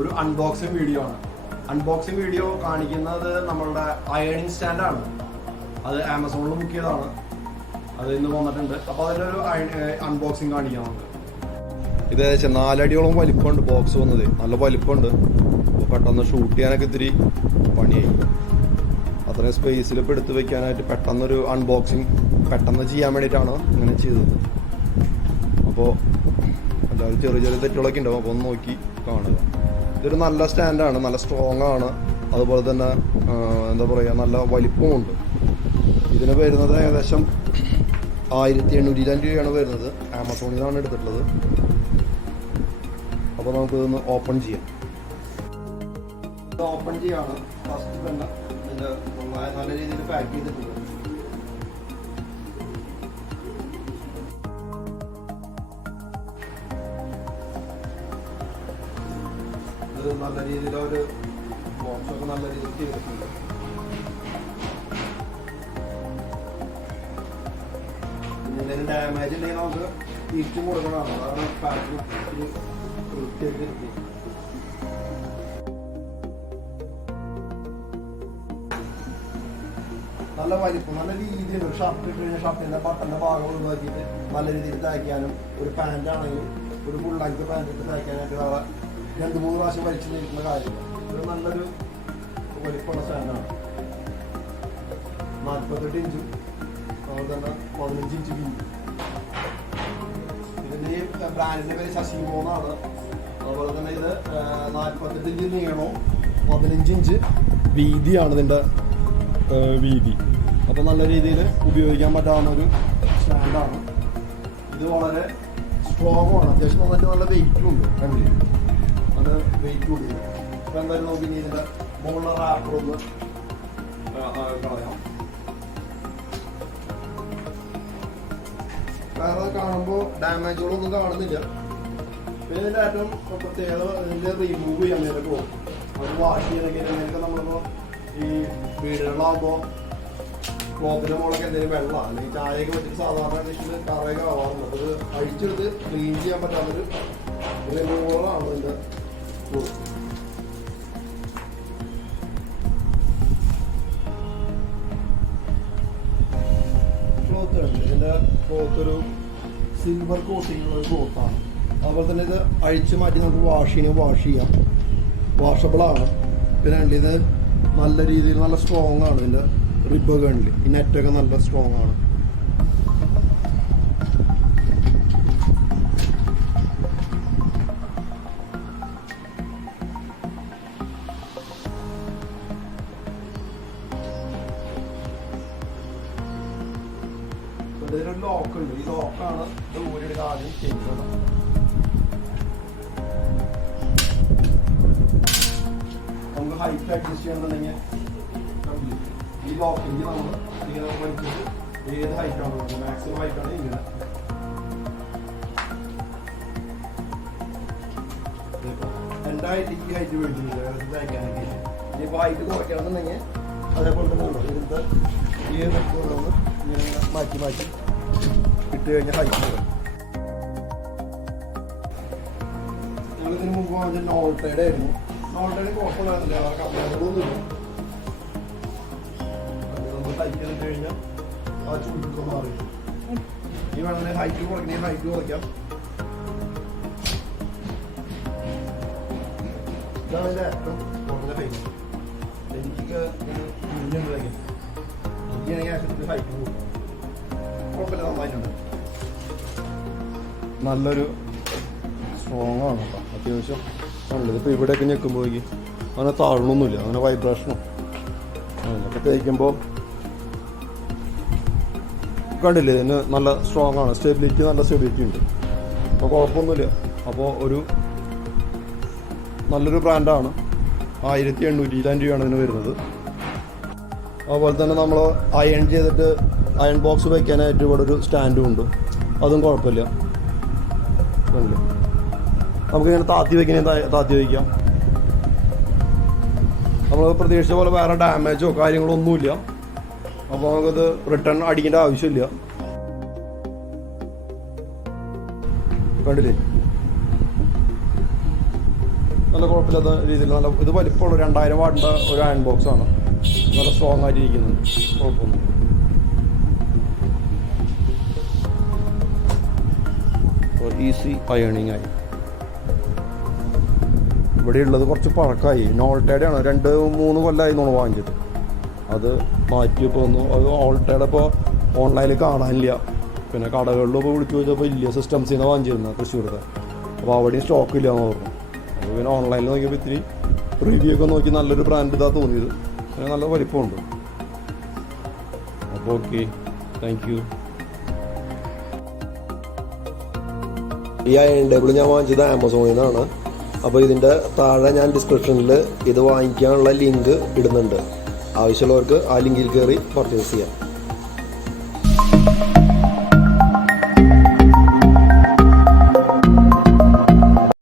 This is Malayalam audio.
ഒരു അൺബോക്സിംഗ് വീഡിയോ ആണ്. അൺബോക്സിംഗ് വീഡിയോ കാണിക്കുന്നത് നമ്മളുടെ അയണിങ് സ്റ്റാൻഡാണ്. അത് ആമസോണിൽ ബുക്ക് ചെയ്തതാണ്. അത് ഇന്ന് വന്നിട്ടുണ്ട്. അപ്പോൾ അതിലൊരു അൺബോക്സിംഗ് കാണിക്കാം നമുക്ക്. ഇത് ഏകദേശം 4 അടിയോളം വലിപ്പമുണ്ട് ബോക്സ് വന്നത്. നല്ല വലിപ്പമുണ്ട്. അപ്പോൾ പെട്ടെന്ന് ഷൂട്ട് ചെയ്യാനൊക്കെ ഇത്തിരി പണിയായി. അത്രയും സ്പേസിൽ ഇപ്പോൾ എടുത്ത് വെക്കാനായിട്ട് പെട്ടെന്നൊരു അൺബോക്സിങ് പെട്ടെന്ന് ചെയ്യാൻ വേണ്ടിയിട്ടാണ് ഇങ്ങനെ ചെയ്തത്. അപ്പോൾ എന്തായാലും ചെറിയ ചെറിയ തെറ്റുകളൊക്കെ ഉണ്ടാവും. അപ്പോൾ ഒന്ന് നോക്കി കാണുക. ഇതൊരു നല്ല സ്റ്റാൻഡാണ്, നല്ല സ്ട്രോങ് ആണ്. അതുപോലെ തന്നെ എന്താ പറയുക, നല്ല വലിപ്പമുണ്ട്. ഇതിന് വരുന്നത് ഏകദേശം 1820 രൂപയാണ് വരുന്നത്. ആമസോണിൽ നിന്നാണ് എടുത്തിട്ടുള്ളത്. അപ്പോൾ നമുക്കിതൊന്ന് ഓപ്പൺ ചെയ്യാം. ഇത് ഓപ്പൺ ചെയ്യാണ്. ഫസ്റ്റ് തന്നെ ഇതിൻ്റെ നല്ല രീതിയിൽ പാക്ക് ചെയ്തിട്ടുണ്ട്. ഇത് നല്ല രീതിയിലൊരു ബോക്സൊക്കെ നല്ല രീതിയിൽ ചെയ്തിട്ടുണ്ട്. എന്തെങ്കിലും ഡാമേജ് ഉണ്ടെങ്കിൽ നമുക്ക് തിരിച്ചു കൊടുക്കണതാണ്. അതാണ് പാക്ക് വൃത്തിയാക്കി എടുത്തി. നല്ല വലിപ്പം, നല്ല രീതിയിൽ ഒരു ഷർട്ട് ഇട്ട് കഴിഞ്ഞാൽ ഷർട്ടിൻ്റെ ബട്ടൻ്റെ ഭാഗം ഒഴിവാക്കിയിട്ട് നല്ല രീതിയിൽ തയ്ക്കാനും, ഒരു പാൻ്റ് ആണെങ്കിലും ഒരു ഫുൾ ലെങ്ത് പാൻ്റ് ഇട്ട് തയ്ക്കാനായിട്ട് 2-3 പ്രാവശ്യം വലിച്ചു നിൽക്കുന്ന കാര്യമില്ല. ഒരു നല്ലൊരു വലിപ്പമുള്ള സ്റ്റാൻഡാണ്. 48 ഇഞ്ചും അതുപോലെ തന്നെ 15 ഇഞ്ച് വീതി. ഇതിൻ്റെ ഈ ബ്രാൻഡിൻ്റെ പേര് ശശിമോ എന്നാണ്. അതുപോലെ തന്നെ ഇത് 48 ഇഞ്ച് നീളവും 15 ഇഞ്ച് വീതിയാണ് ഇതിൻ്റെ വീതി. അപ്പോൾ നല്ല രീതിയിൽ ഉപയോഗിക്കാൻ പറ്റാവുന്ന ഒരു സ്റ്റാൻഡാണ്. ഇത് വളരെ സ്ട്രോങ്ങുമാണ്. അത്യാവശ്യം നന്നായിട്ട് നല്ല വെയിറ്റും ഉണ്ട്. കണ്ടില്ലേ, നല്ല വെയിറ്റ് കൂടി. അപ്പോൾ എന്തായാലും നോക്കി ഇതിൻ്റെ മുകളിലെ റാപ്പർ ഒന്ന് കളയാം. വേറെ കാണുമ്പോൾ ഡാമേജുകളൊന്നും കാണുന്നില്ല. പിന്നെ ഇതിൻ്റെ ഏറ്റവും പ്രത്യേകത ഇതിൻ്റെ റിമൂവ് ചെയ്യാൻ നേരൊക്കെ പോകും. അത് വാഷ് ചെയ്യണമെങ്കിൽ അങ്ങനെയൊക്കെ നമ്മളിപ്പോൾ ഈ വീടുകളാകുമ്പോൾ ക്ലോത്തിൻ്റെ മുകളിലൊക്കെ എന്തെങ്കിലും വെള്ളം അല്ലെങ്കിൽ ചായയൊക്കെ വെച്ചിട്ട് സാധാരണ ഡിഷിൽ കറയൊക്കെ ആവാറുണ്ട്. അത് അഴിച്ചെടുത്ത് ക്ലീൻ ചെയ്യാൻ പറ്റാത്തൊരു റിമൂവറാണ് ഇതിൻ്റെ ക്ലോത്ത് ഉണ്ട്. ഇതിൻ്റെ ക്ലോത്തൊരു സിൽവർ കോട്ടിങ്ങുള്ള ഒരു ക്ലോത്താണ്. അതുപോലെ തന്നെ ഇത് അഴിച്ച് മാറ്റി നമുക്ക് വാഷ് ചെയ്യാം. വാഷബിളാണ്. പിന്നെ ഇത് നല്ല രീതിയിൽ നല്ല സ്ട്രോങ് ആണ്. ഇതിൻ്റെ റിബ് കണ്ടിൽ ഈ നെറ്റൊക്കെ നല്ല സ്ട്രോങ് ആണ്. ഇതിനൊരു ലോക്ക് ഉണ്ട്. ഈ ലോക്കാണ് ഇത് ഊരിയുടെ ആദ്യം ചെയ്യുന്നത്. നമുക്ക് ഹൈറ്റ് അഡ്ജസ്റ്റ് ചെയ്യണമെന്നുണ്ടെങ്കിൽ ഈ ലോക്കിങ് നമ്മൾ ഇങ്ങനെ വലിച്ചിട്ട് ഏത് ഹൈറ്റാണ് മാക്സിമം ഹൈറ്റാണ് ഇങ്ങനെ എൻ്റെ ഹൈറ്റ് ഈ ഹൈറ്റ് മേടിച്ചിട്ടില്ല തയ്ക്കാനൊക്കെ. ഇനിയിപ്പോൾ ഹൈറ്റ് കുറയ്ക്കണമെന്നുണ്ടെങ്കിൽ അതേപോലെ തന്നെ ഉള്ളൂ. ഇതിൻ്റെ ഈ നമ്മൾ ഇങ്ങനെ മാറ്റി ഇട്ട് കഴിഞ്ഞാൽ ഹൈറ്റ് വരും. ഞങ്ങളിതിന് മുമ്പ് വാങ്ങിച്ച നോൾട്ടയുടെ ആയിരുന്നു. നോൾട്ടയുടെ കുഴപ്പമില്ലായിരുന്നില്ല. അവർക്ക് അഭ്യാസങ്ങളൊന്നുമില്ല. നമ്മൾ തയ്ക്കാനിട്ട് കഴിഞ്ഞാൽ ആ ചൂടൊക്കെ മാറി. ഈ വേണമെങ്കിൽ ഹൈറ്റ് കുറയ്ക്കണമെങ്കിൽ ഹൈറ്റ് കുറയ്ക്കാം. ഇതാണ് ഇതിൻ്റെ ഏറ്റവും കുറഞ്ഞ ഹൈറ്റ്. എനിക്ക് കുഞ്ഞുണ്ടായിരിക്കും. എനിക്കാണെങ്കിൽ ആശുപത്രി ഹൈറ്റ് കൂടും. കുഴപ്പമില്ല, നന്നായിട്ടുണ്ട്. നല്ലൊരു സ്ട്രോങ് ആണ് കേട്ടോ. അത്യാവശ്യം നല്ലത്. ഇപ്പോൾ ഇവിടെയൊക്കെ ഞെക്കുമ്പോഴേക്ക് അങ്ങനെ താഴണമൊന്നുമില്ല, അങ്ങനെ വൈബ്രേഷനും അങ്ങനെയൊക്കെ തേക്കുമ്പോൾ കണ്ടില്ലേ. ഇതിന് നല്ല സ്ട്രോങ് ആണ്. സ്റ്റെബിലിറ്റി നല്ല സ്റ്റെബിലിറ്റി ഉണ്ട്. അപ്പോൾ കുഴപ്പമൊന്നുമില്ല. അപ്പോൾ നല്ലൊരു ബ്രാൻഡാണ്. 1820 രൂപയാണ് ഇതിന് വരുന്നത്. അതുപോലെ തന്നെ നമ്മൾ അയൺ ചെയ്തിട്ട് അയൺ ബോക്സ് വയ്ക്കാനായിട്ട് ഇവിടെ ഒരു സ്റ്റാൻഡും ഉണ്ട്. അതും കുഴപ്പമില്ല. കണ്ടില്ലേ, നമുക്കിങ്ങനെ താത്തി വയ്ക്കാം. നമ്മൾ പ്രതീക്ഷിച്ച പോലെ വേറെ ഡാമേജോ കാര്യങ്ങളോ ഒന്നുമില്ല. അപ്പോൾ നമുക്കത് റിട്ടേൺ അടിക്കേണ്ട ആവശ്യമില്ല. കണ്ടില്ലേ, നല്ല കുഴപ്പമില്ലാത്ത രീതിയിൽ നല്ല ഇത് വലിപ്പമുള്ള 2000 വാട്ടിൻ്റെ ഒരു അയൺ ബോക്സാണ്. നല്ല സ്ട്രോങ് ആയിട്ട് ഇരിക്കുന്നത്, കുഴപ്പമൊന്നും. ഈസി അയണിങ് ആയി. ഇവിടെ ഉള്ളത് കുറച്ച് പഴക്കമായി, നോൾട്ടയുടെ ആണ്. 2-3 കൊല്ലമായി നമ്മൾ വാങ്ങിച്ചിട്ട്. അത് മാറ്റി പോന്നു. അത് ഓൾട്ടയുടെ ഇപ്പോൾ ഓൺലൈനിൽ കാണാനില്ല. പിന്നെ കടകളിലൊക്കെ വിളിച്ചു ചോദിച്ചപ്പോൾ ഇല്ല, സിസ്റ്റംസിൽ നിന്ന് വാങ്ങിച്ചിരുന്നത് തൃശ്ശൂരത്തെ. അപ്പോൾ അവിടെയും സ്റ്റോക്ക് ഇല്ല എന്ന് പറഞ്ഞു. അപ്പോൾ പിന്നെ ഓൺലൈനിൽ നോക്കിയപ്പോൾ ഇത്തിരി റിവ്യൂ ഒക്കെ നോക്കി നല്ലൊരു ബ്രാൻഡ് ഇതാണ് തോന്നിയത്. പിന്നെ നല്ല വലിപ്പമുണ്ട്. അപ്പോൾ ഓക്കെ, താങ്ക് യു. ഈ അയൺ ടേബിൾ ഞാൻ വാങ്ങിച്ചത് ആമസോണിൽ നിന്നാണ്. അപ്പോൾ ഇതിൻ്റെ താഴെ ഞാൻ ഡിസ്ക്രിപ്ഷനിൽ ഇത് വാങ്ങിക്കാനുള്ള ലിങ്ക് ഇടുന്നുണ്ട്. ആവശ്യമുള്ളവർക്ക് ആ ലിങ്കിൽ കയറി പർച്ചേസ് ചെയ്യാം.